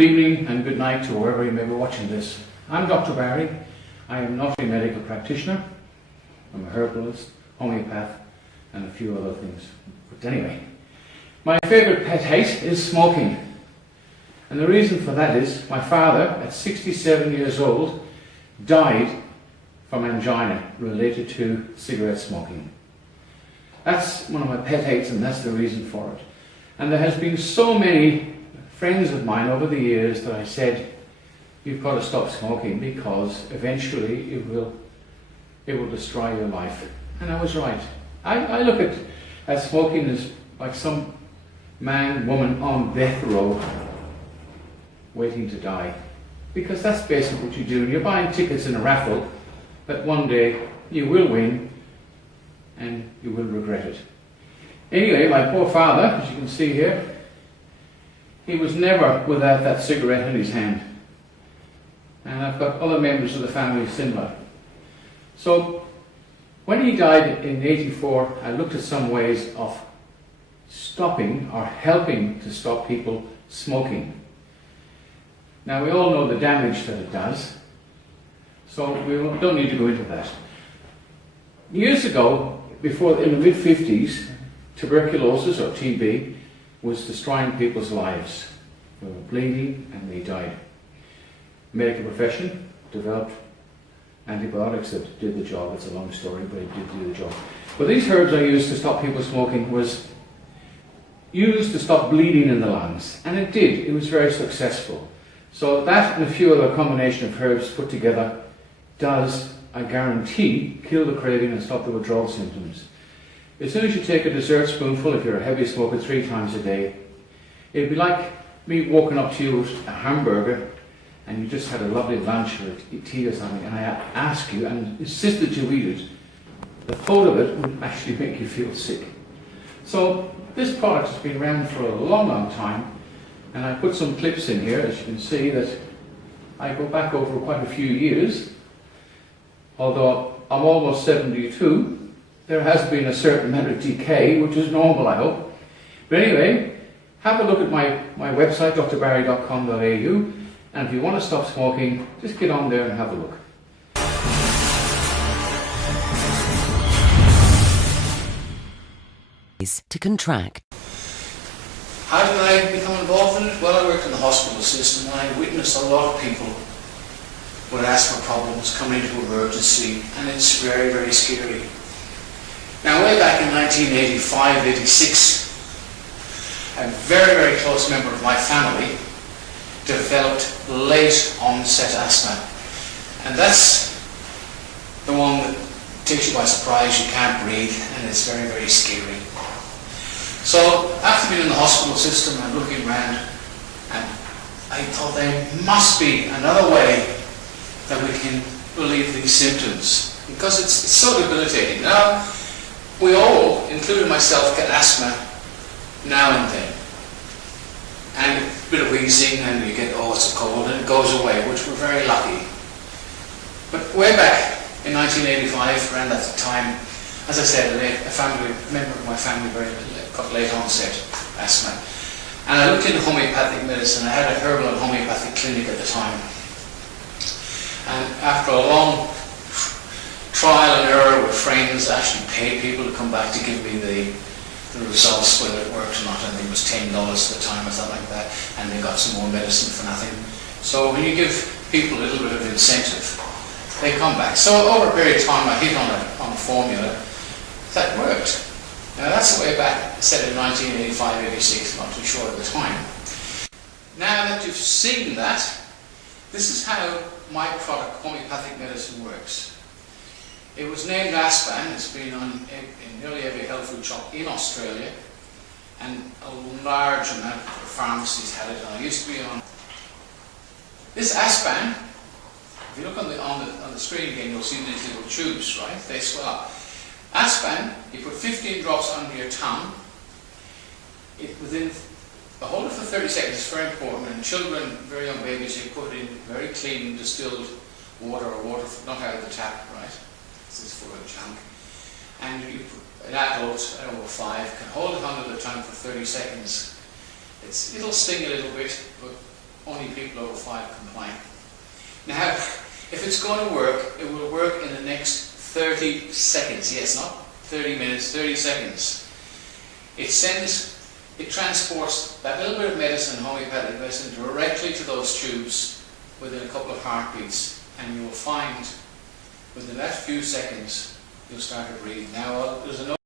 good evening and good night to wherever you may be watching this. I'm Dr. Barry. I am not a medical practitioner. I'm a herbalist, homeopath, and a few other things. But anyway, my favourite pet hate is smoking. And the reason for that is my father, at 67 years old, died from angina related to cigarette smoking. That's one of my pet hates, and that's the reason for it. And there has been so many friends of mine over the years that I said, you've got to stop smoking because eventually it will destroy your life. And I was right. I look at smoking as like some man, woman on death row waiting to die. Because that's basically what you do. You're buying tickets in a raffle that one day you will win and you will regret it. Anyway, my poor father, as you can see here, he was never without that cigarette in his hand. And I've got other members of the family similar. So, when he died in '84, I looked at some ways of stopping or helping to stop people smoking. Now, we all know the damage that it does, so we don't need to go into that. Years ago, in the mid-50s, tuberculosis or TB was destroying people's lives. They were bleeding and they died. The medical profession developed antibiotics that did the job. It's a long story, but it did do the job. But these herbs I used to stop people smoking was used to stop bleeding in the lungs, and it did. It was very successful. So that and a few other combination of herbs put together does, I guarantee, kill the craving and stop the withdrawal symptoms. As soon as you take a dessert spoonful, if you're a heavy smoker, 3 times a day, it'd be like me walking up to you with a hamburger and you just had a lovely lunch or tea or something, and I ask you and insist that you eat it. The thought of it would actually make you feel sick. So this product has been around for a long, long time, and I put some clips in here, as you can see, that I go back over quite a few years. Although I'm almost 72, there has been a certain amount of decay, which is normal, I hope. But anyway, have a look at my website, drbarry.com.au, and if you want to stop smoking, just get on there and have a look. To contract. How did I become involved in it? Well, I worked in the hospital system and I witnessed a lot of people with asthma problems come into emergency, and it's very, very scary. Now, way back in 1985-86, a very, very close member of my family developed late onset asthma. And that's the one that takes you by surprise, you can't breathe, and it's very, very scary. So, after being in the hospital system and looking around, and I thought there must be another way that we can relieve these symptoms, because it's so debilitating. Now, we all, including myself, get asthma now and then. And a bit of wheezing, and you get, oh, it's a cold, and it goes away, which we're very lucky. But way back in 1985, around that time, as I said, a member of my family got late onset asthma. And I looked into homeopathic medicine. I had a herbal and homeopathic clinic at the time. And after a long trial and error with friends, I actually paid people to come back to give me the results, whether it worked or not. I think it was $10 at the time or something like that, and they got some more medicine for nothing. So when you give people a little bit of incentive, they come back. So over a period of time I hit on a formula that worked. Now that's the way back, I said in 1985-86, not too sure at the time. Now that you've seen that, this is how my product, homeopathic medicine, works. It was named Aspan. It's been in nearly every health food shop in Australia, and a large amount of pharmacies had it. And I used to be on this Aspan. If you look on the screen again, you'll see these little tubes, right? They swell up. Aspan, you put 15 drops under your tongue. Hold it for 30 seconds. It's very important. And children, very young babies, you put in very clean distilled water, or water not out of the tap, right? This is full of junk. And an adult over 5 can hold it under the tongue for 30 seconds. It'll sting a little bit, but only people over 5 complain. Now, if it's going to work, it will work in the next 30 seconds. Yes, not 30 minutes, 30 seconds. It transports that little bit of medicine, homeopathic medicine, directly to those tubes within a couple of heartbeats, and you will find within that few seconds you'll start to breathe. Now, there's another